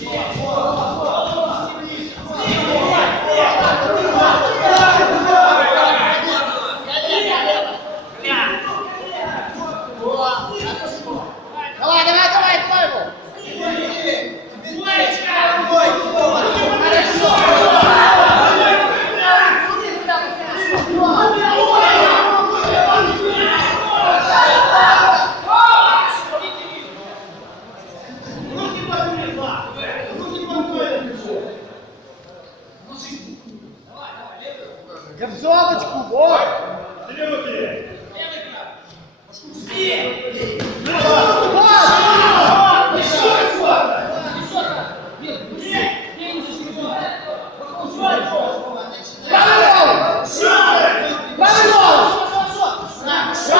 Yeah. Кобзоночку, вот! Правый! Правый нос! Правый!